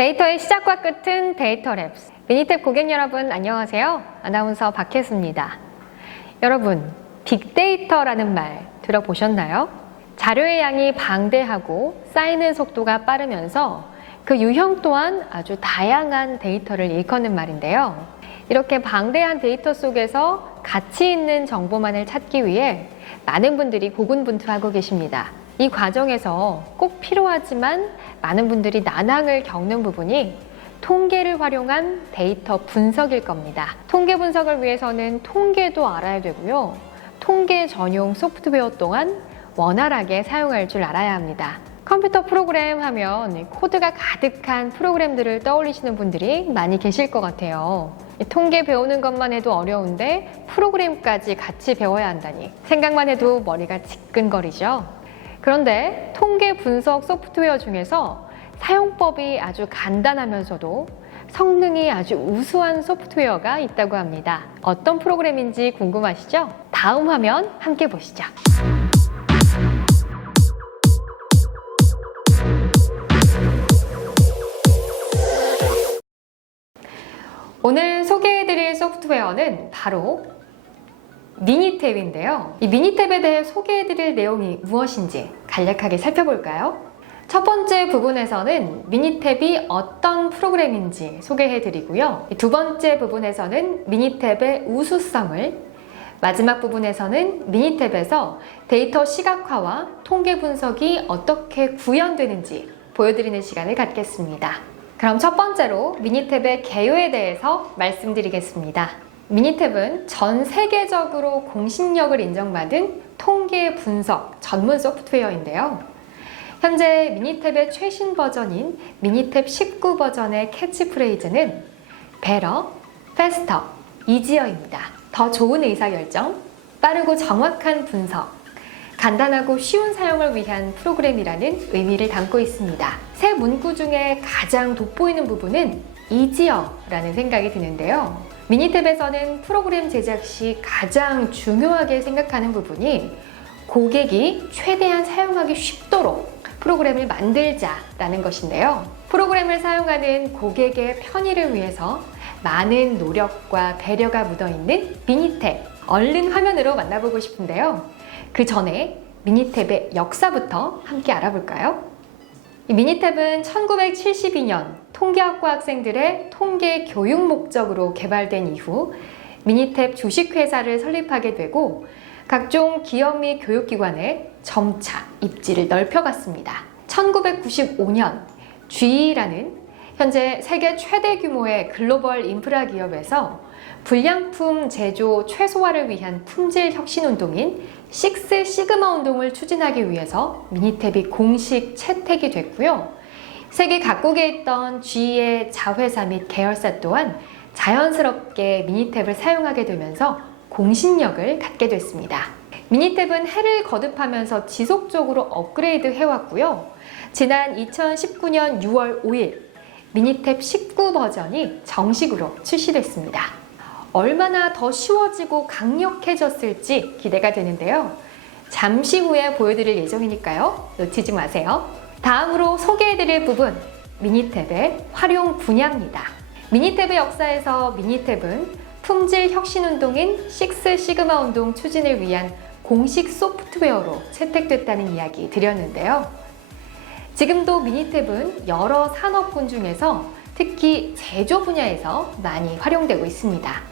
데이터의 시작과 끝은 데이터랩스. 미니탭 고객 여러분 안녕하세요. 아나운서 박혜수입니다. 여러분, 빅데이터라는 말 들어보셨나요? 자료의 양이 방대하고 쌓이는 속도가 빠르면서 그 유형 또한 아주 다양한 데이터를 일컫는 말인데요. 이렇게 방대한 데이터 속에서 가치 있는 정보만을 찾기 위해 많은 분들이 고군분투하고 계십니다. 이 과정에서 꼭 필요하지만 많은 분들이 난항을 겪는 부분이 통계를 활용한 데이터 분석일 겁니다. 통계 분석을 위해서는 통계도 알아야 되고요. 통계 전용 소프트웨어 또한 원활하게 사용할 줄 알아야 합니다. 컴퓨터 프로그램 하면 코드가 가득한 프로그램들을 떠올리시는 분들이 많이 계실 것 같아요. 통계 배우는 것만 해도 어려운데 프로그램까지 같이 배워야 한다니 생각만 해도 머리가 지끈거리죠. 그런데 통계 분석 소프트웨어 중에서 사용법이 아주 간단하면서도 성능이 아주 우수한 소프트웨어가 있다고 합니다. 어떤 프로그램인지 궁금하시죠? 다음 화면 함께 보시죠. 오늘 소개해드릴 소프트웨어는 바로 미니탭인데요. 이 미니탭에 대해 소개해드릴 내용이 무엇인지 간략하게 살펴볼까요? 첫 번째 부분에서는 미니탭이 어떤 프로그램인지 소개해드리고요. 두 번째 부분에서는 미니탭의 우수성을, 마지막 부분에서는 미니탭에서 데이터 시각화와 통계 분석이 어떻게 구현되는지 보여드리는 시간을 갖겠습니다. 그럼 첫 번째로 미니탭의 개요에 대해서 말씀드리겠습니다. 미니탭은 전 세계적으로 공신력을 인정받은 통계 분석 전문 소프트웨어인데요. 현재 미니탭의 최신 버전인 미니탭 19 버전의 캐치프레이즈는 Better, Faster, Easier입니다. 더 좋은 의사결정, 빠르고 정확한 분석, 간단하고 쉬운 사용을 위한 프로그램이라는 의미를 담고 있습니다. 세 문구 중에 가장 돋보이는 부분은 Easier라는 생각이 드는데요. 미니탭에서는 프로그램 제작 시 가장 중요하게 생각하는 부분이 고객이 최대한 사용하기 쉽도록 프로그램을 만들자라는 것인데요. 프로그램을 사용하는 고객의 편의를 위해서 많은 노력과 배려가 묻어있는 미니탭. 얼른 화면으로 만나보고 싶은데요. 그 전에 미니탭의 역사부터 함께 알아볼까요? 이 미니탭은 1972년 통계학과 학생들의 통계 교육 목적으로 개발된 이후 미니탭 주식회사를 설립하게 되고 각종 기업 및 교육기관에 점차 입지를 넓혀갔습니다. 1995년 GE라는 현재 세계 최대 규모의 글로벌 인프라 기업에서 불량품 제조 최소화를 위한 품질 혁신 운동인 식스 시그마 운동을 추진하기 위해서 미니탭이 공식 채택이 됐고요. 세계 각국에 있던 GE의 자회사 및 계열사 또한 자연스럽게 미니탭을 사용하게 되면서 공신력을 갖게 됐습니다. 미니탭은 해를 거듭하면서 지속적으로 업그레이드 해왔고요. 지난 2019년 6월 5일 미니탭 19 버전이 정식으로 출시됐습니다. 얼마나 더 쉬워지고 강력해졌을지 기대가 되는데요. 잠시 후에 보여드릴 예정이니까요. 놓치지 마세요. 다음으로 소개해드릴 부분, 미니탭의 활용 분야입니다. 미니탭의 역사에서 미니탭은 품질 혁신 운동인 식스 시그마 운동 추진을 위한 공식 소프트웨어로 채택됐다는 이야기 드렸는데요. 지금도 미니탭은 여러 산업군 중에서 특히 제조 분야에서 많이 활용되고 있습니다.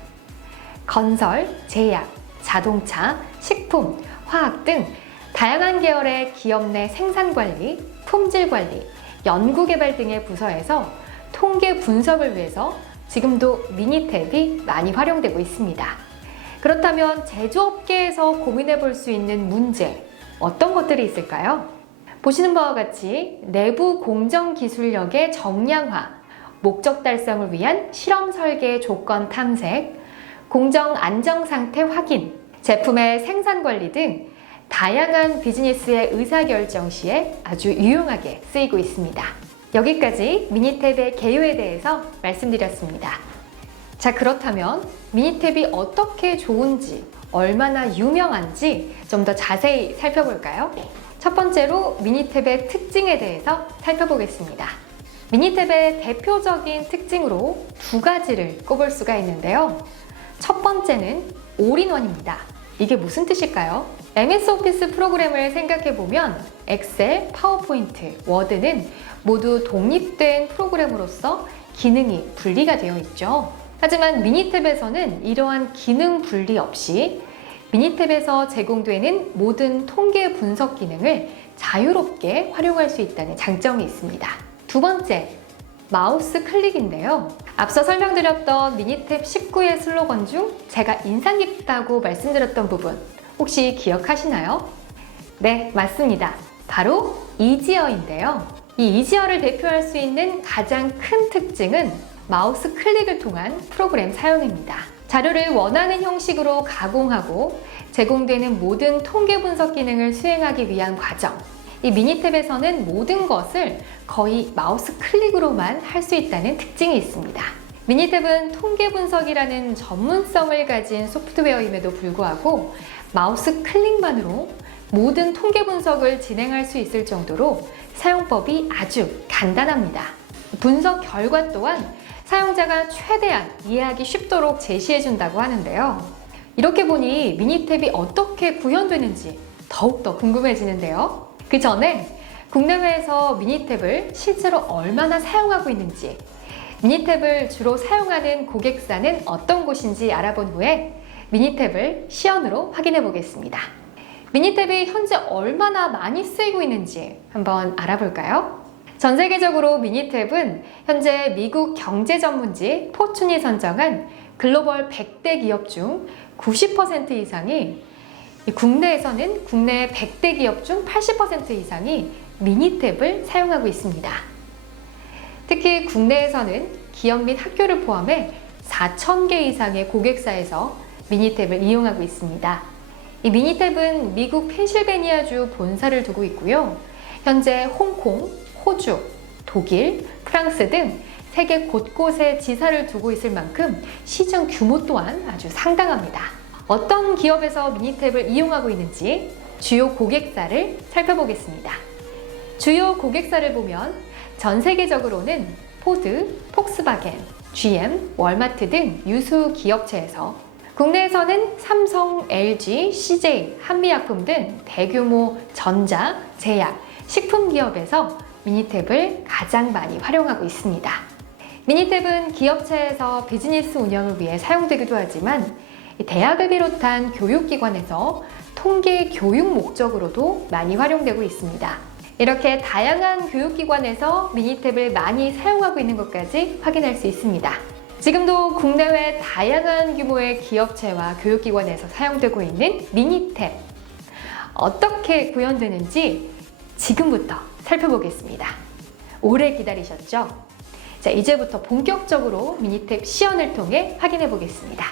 건설, 제약, 자동차, 식품, 화학 등 다양한 계열의 기업 내 생산관리, 품질관리, 연구개발 등의 부서에서 통계 분석을 위해서 지금도 미니탭이 많이 활용되고 있습니다. 그렇다면 제조업계에서 고민해 볼 수 있는 문제, 어떤 것들이 있을까요? 보시는 바와 같이 내부 공정 기술력의 정량화, 목적 달성을 위한 실험 설계 조건 탐색, 공정 안정 상태 확인, 제품의 생산 관리 등 다양한 비즈니스의 의사결정 시에 아주 유용하게 쓰이고 있습니다. 여기까지 미니탭의 개요에 대해서 말씀드렸습니다. 자, 그렇다면 미니탭이 어떻게 좋은지, 얼마나 유명한지 좀 더 자세히 살펴볼까요? 첫 번째로 미니탭의 특징에 대해서 살펴보겠습니다. 미니탭의 대표적인 특징으로 두 가지를 꼽을 수가 있는데요. 첫 번째는 올인원입니다. 이게 무슨 뜻일까요? MS 오피스 프로그램을 생각해보면 엑셀, 파워포인트, 워드는 모두 독립된 프로그램으로서 기능이 분리가 되어 있죠. 하지만 미니탭에서는 이러한 기능 분리 없이 미니탭에서 제공되는 모든 통계 분석 기능을 자유롭게 활용할 수 있다는 장점이 있습니다. 두 번째, 마우스 클릭인데요. 앞서 설명드렸던 미니탭 19의 슬로건 중 제가 인상 깊다고 말씀드렸던 부분 혹시 기억하시나요? 네, 맞습니다. 바로 이지어인데요. 이 이지어를 대표할 수 있는 가장 큰 특징은 마우스 클릭을 통한 프로그램 사용입니다. 자료를 원하는 형식으로 가공하고 제공되는 모든 통계 분석 기능을 수행하기 위한 과정. 이 미니탭에서는 모든 것을 거의 마우스 클릭으로만 할 수 있다는 특징이 있습니다. 미니탭은 통계 분석이라는 전문성을 가진 소프트웨어임에도 불구하고 마우스 클릭만으로 모든 통계 분석을 진행할 수 있을 정도로 사용법이 아주 간단합니다. 분석 결과 또한 사용자가 최대한 이해하기 쉽도록 제시해준다고 하는데요. 이렇게 보니 미니탭이 어떻게 구현되는지 더욱더 궁금해지는데요. 그 전에 국내외에서 미니탭을 실제로 얼마나 사용하고 있는지, 미니탭을 주로 사용하는 고객사는 어떤 곳인지 알아본 후에 미니탭을 시연으로 확인해 보겠습니다. 미니탭이 현재 얼마나 많이 쓰이고 있는지 한번 알아볼까요? 전 세계적으로 미니탭은 현재 미국 경제 전문지 포춘이 선정한 글로벌 100대 기업 중 90% 이상이, 국내에서는 국내 100대 기업 중 80% 이상이 미니탭을 사용하고 있습니다. 특히 국내에서는 기업 및 학교를 포함해 4,000개 이상의 고객사에서 미니탭을 이용하고 있습니다. 이 미니탭은 미국 펜실베니아주 본사를 두고 있고요. 현재 홍콩, 호주, 독일, 프랑스 등 세계 곳곳에 지사를 두고 있을 만큼 시장 규모 또한 아주 상당합니다. 어떤 기업에서 미니탭을 이용하고 있는지 주요 고객사를 살펴보겠습니다. 주요 고객사를 보면 전 세계적으로는 포드, 폭스바겐, GM, 월마트 등 유수 기업체에서, 국내에서는 삼성, LG, CJ, 한미약품 등 대규모 전자, 제약, 식품 기업에서 미니탭을 가장 많이 활용하고 있습니다. 미니탭은 기업체에서 비즈니스 운영을 위해 사용되기도 하지만 대학을 비롯한 교육기관에서 통계 교육 목적으로도 많이 활용되고 있습니다. 이렇게 다양한 교육기관에서 미니탭을 많이 사용하고 있는 것까지 확인할 수 있습니다. 지금도 국내외 다양한 규모의 기업체와 교육기관에서 사용되고 있는 미니탭. 어떻게 구현되는지 지금부터 살펴보겠습니다. 오래 기다리셨죠? 자, 이제부터 본격적으로 미니탭 시연을 통해 확인해 보겠습니다.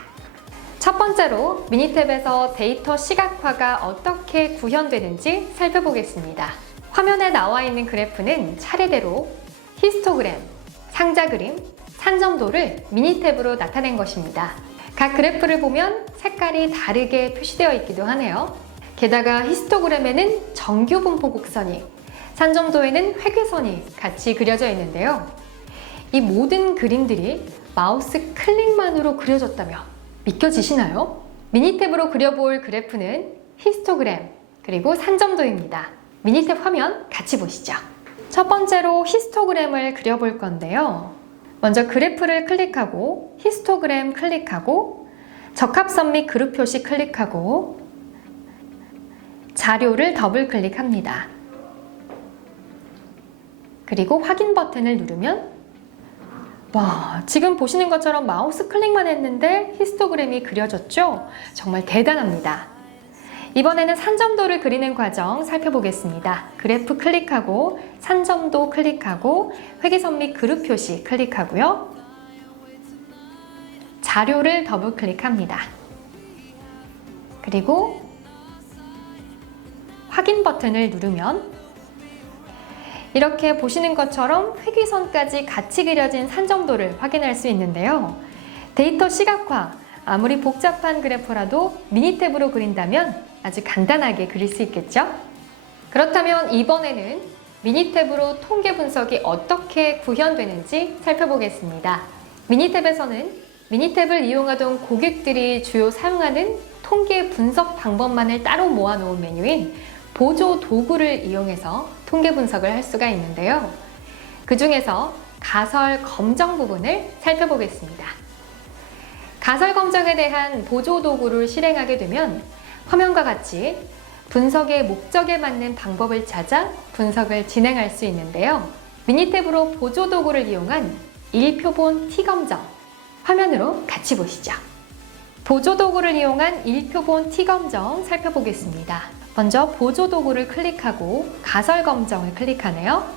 첫 번째로 미니탭에서 데이터 시각화가 어떻게 구현되는지 살펴보겠습니다. 화면에 나와 있는 그래프는 차례대로 히스토그램, 상자 그림, 산점도를 미니탭으로 나타낸 것입니다. 각 그래프를 보면 색깔이 다르게 표시되어 있기도 하네요. 게다가 히스토그램에는 정규 분포 곡선이, 산점도에는 회귀선이 같이 그려져 있는데요. 이 모든 그림들이 마우스 클릭만으로 그려졌다며 믿겨지시나요? 미니탭으로 그려볼 그래프는 히스토그램 그리고 산점도입니다. 미니탭 화면 같이 보시죠. 첫 번째로 히스토그램을 그려볼 건데요. 먼저 그래프를 클릭하고 히스토그램 클릭하고 적합선 및 그룹 표시 클릭하고 자료를 더블 클릭합니다. 그리고 확인 버튼을 누르면 와, 지금 보시는 것처럼 마우스 클릭만 했는데 히스토그램이 그려졌죠? 정말 대단합니다. 이번에는 산점도를 그리는 과정 살펴보겠습니다. 그래프 클릭하고 산점도 클릭하고 회귀선 및 그룹 표시 클릭하고요. 자료를 더블 클릭합니다. 그리고 확인 버튼을 누르면 이렇게 보시는 것처럼 회귀선까지 같이 그려진 산점도를 확인할 수 있는데요. 데이터 시각화, 아무리 복잡한 그래프라도 미니탭으로 그린다면 아주 간단하게 그릴 수 있겠죠? 그렇다면 이번에는 미니탭으로 통계 분석이 어떻게 구현되는지 살펴보겠습니다. 미니탭에서는 미니탭을 이용하던 고객들이 주요 사용하는 통계 분석 방법만을 따로 모아놓은 메뉴인 보조 도구를 이용해서 통계 분석을 할 수가 있는데요. 그 중에서 가설 검정 부분을 살펴보겠습니다. 가설 검정에 대한 보조 도구를 실행하게 되면 화면과 같이 분석의 목적에 맞는 방법을 찾아 분석을 진행할 수 있는데요. 미니탭으로 보조 도구를 이용한 일표본 T검정, 화면으로 같이 보시죠. 보조 도구를 이용한 일표본 T검정 살펴보겠습니다. 먼저 보조 도구를 클릭하고 가설 검정을 클릭하네요.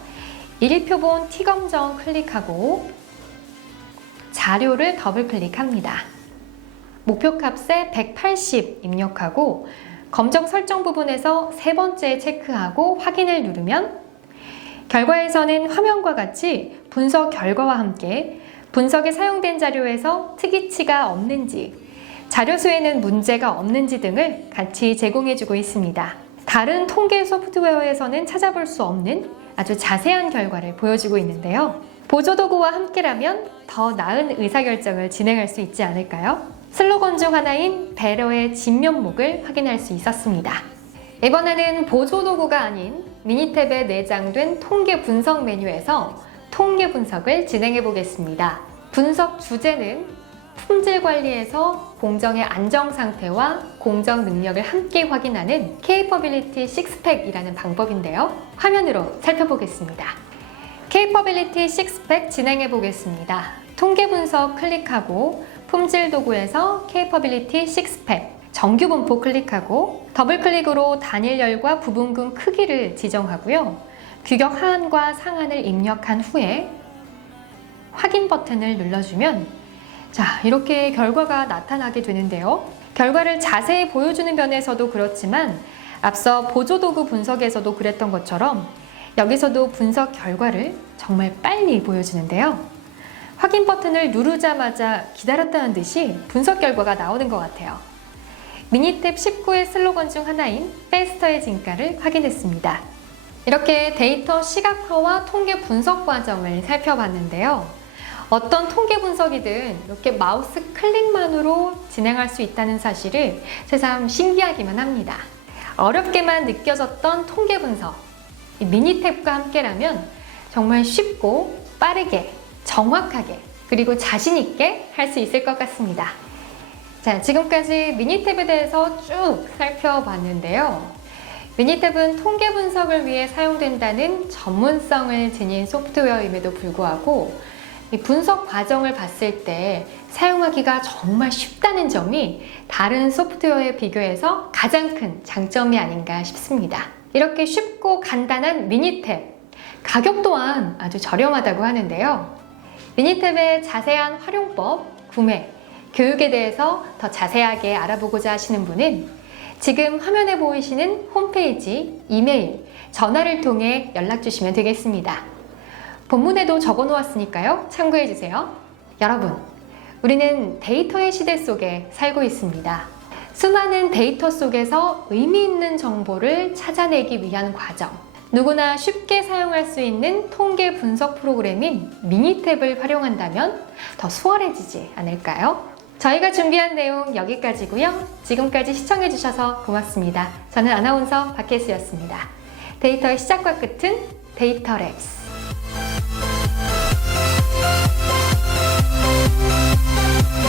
일표본 T검정 클릭하고 자료를 더블 클릭합니다. 목표값에 180 입력하고 검정 설정 부분에서 세 번째 체크하고 확인을 누르면 결과에서는 화면과 같이 분석 결과와 함께 분석에 사용된 자료에서 특이치가 없는지, 자료 수에는 문제가 없는지 등을 같이 제공해주고 있습니다. 다른 통계 소프트웨어에서는 찾아볼 수 없는 아주 자세한 결과를 보여주고 있는데요. 보조도구와 함께라면 더 나은 의사결정을 진행할 수 있지 않을까요? 슬로건 중 하나인 배려의 진면목을 확인할 수 있었습니다. 이번에는 보조도구가 아닌 미니탭에 내장된 통계 분석 메뉴에서 통계 분석을 진행해 보겠습니다. 분석 주제는 품질 관리에서 공정의 안정 상태와 공정 능력을 함께 확인하는 Capability 6팩이라는 방법인데요. 화면으로 살펴보겠습니다. Capability 6팩 진행해 보겠습니다. 통계 분석 클릭하고 품질 도구에서 Capability 6팩 정규 분포 클릭하고 더블 클릭으로 단일열과 부분근 크기를 지정하고요. 규격 하한과 상한을 입력한 후에 확인 버튼을 눌러주면 자, 이렇게 결과가 나타나게 되는데요. 결과를 자세히 보여주는 면에서도 그렇지만 앞서 보조도구 분석에서도 그랬던 것처럼 여기서도 분석 결과를 정말 빨리 보여주는데요. 확인 버튼을 누르자마자 기다렸다는 듯이 분석 결과가 나오는 것 같아요. 미니탭 19의 슬로건 중 하나인 페스터의 진가를 확인했습니다. 이렇게 데이터 시각화와 통계 분석 과정을 살펴봤는데요. 어떤 통계 분석이든 이렇게 마우스 클릭만으로 진행할 수 있다는 사실을 새삼 신기하기만 합니다. 어렵게만 느껴졌던 통계 분석, 이 미니탭과 함께라면 정말 쉽고 빠르게, 정확하게, 그리고 자신 있게 할 수 있을 것 같습니다. 자, 지금까지 미니탭에 대해서 쭉 살펴봤는데요. 미니탭은 통계 분석을 위해 사용된다는 전문성을 지닌 소프트웨어임에도 불구하고 이 분석 과정을 봤을 때 사용하기가 정말 쉽다는 점이 다른 소프트웨어에 비교해서 가장 큰 장점이 아닌가 싶습니다. 이렇게 쉽고 간단한 미니탭, 가격 또한 아주 저렴하다고 하는데요. 미니탭의 자세한 활용법, 구매, 교육에 대해서 더 자세하게 알아보고자 하시는 분은 지금 화면에 보이시는 홈페이지, 이메일, 전화를 통해 연락 주시면 되겠습니다. 본문에도 적어 놓았으니까요. 참고해 주세요. 여러분, 우리는 데이터의 시대 속에 살고 있습니다. 수많은 데이터 속에서 의미 있는 정보를 찾아내기 위한 과정. 누구나 쉽게 사용할 수 있는 통계 분석 프로그램인 미니탭을 활용한다면 더 수월해지지 않을까요? 저희가 준비한 내용 여기까지고요. 지금까지 시청해주셔서 고맙습니다. 저는 아나운서 박혜수였습니다. 데이터의 시작과 끝은 데이터랩스.